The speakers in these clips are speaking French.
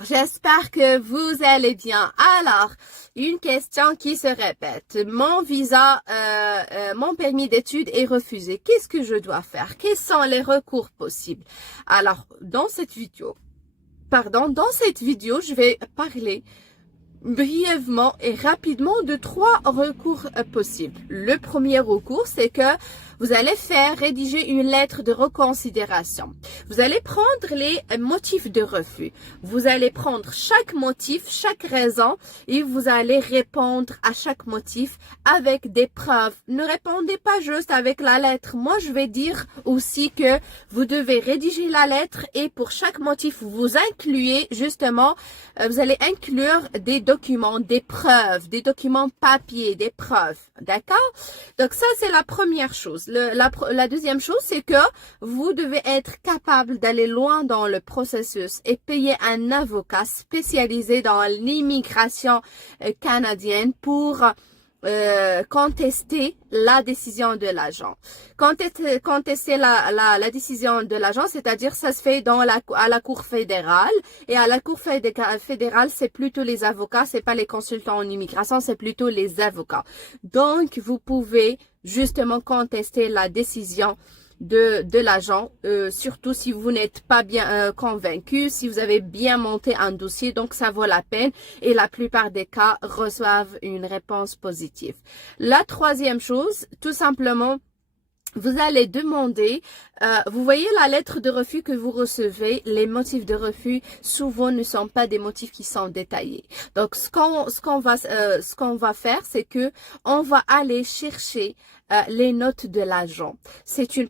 Alors, j'espère que vous allez bien. Alors, une question qui se répète. Mon visa, mon permis d'études est refusé. Qu'est-ce que je dois faire? Quels sont les recours possibles? Alors, dans cette vidéo, je vais parler brièvement et rapidement de 3 recours possibles. Le premier recours, c'est que vous allez rédiger une lettre de reconsidération. Vous allez prendre les motifs de refus. Vous allez prendre chaque motif, chaque raison et vous allez répondre à chaque motif avec des preuves. Ne répondez pas juste avec la lettre. Moi, je vais dire aussi que vous devez rédiger la lettre et pour chaque motif, vous incluez justement, vous allez inclure des documents, des preuves, des documents papier, des preuves. D'accord? Donc ça, c'est la première chose. La deuxième chose, c'est que vous devez être capable d'aller loin dans le processus et payer un avocat spécialisé dans l'immigration canadienne pour contester la décision de l'agent. Contester la décision de l'agent, c'est-à-dire ça se fait à la Cour fédérale. Et à la Cour fédérale, c'est plutôt les avocats, c'est pas les consultants en immigration, c'est plutôt les avocats. Donc, vous pouvez justement contester la décision de l'agent, surtout si vous n'êtes pas bien convaincu, si vous avez bien monté un dossier, donc ça vaut la peine et la plupart des cas reçoivent une réponse positive. La troisième chose, tout simplement, vous allez demander, vous voyez la lettre de refus que vous recevez, les motifs de refus souvent ne sont pas des motifs qui sont détaillés. Donc ce qu'on va faire, c'est que on va aller chercher les notes de l'agent. C'est une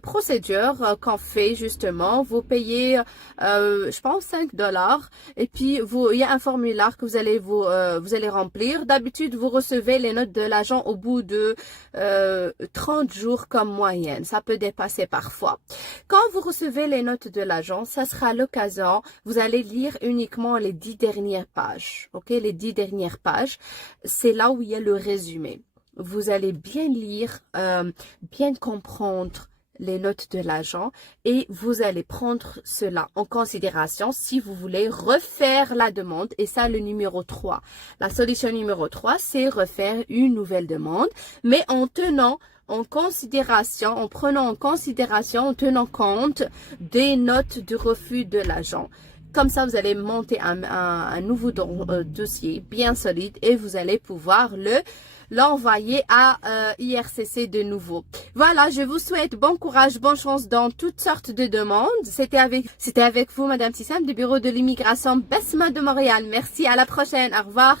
procédure qu'on fait justement. Vous payez, je pense 5$ et puis il y a un formulaire que vous allez remplir. D'habitude, vous recevez les notes de l'agent au bout de 30 jours comme moyenne. Ça peut dépasser parfois. Quand vous recevez les notes de l'agent, ça sera l'occasion. Vous allez lire uniquement les 10 dernières pages. Ok, les 10 dernières pages, c'est là où il y a le résumé. Vous allez bien lire, bien comprendre les notes de l'agent et vous allez prendre cela en considération si vous voulez refaire la demande. Et ça, le numéro 3. La solution numéro 3, c'est refaire une nouvelle demande, mais en tenant en considération compte des notes de refus de l'agent. Comme ça, vous allez monter un nouveau dossier bien solide et vous allez pouvoir l'envoyer à IRCC de nouveau. Voilà, je vous souhaite bon courage, bonne chance dans toutes sortes de demandes. C'était avec vous, Madame Tissam, du bureau de l'immigration Besma de Montréal. Merci, à la prochaine. Au revoir.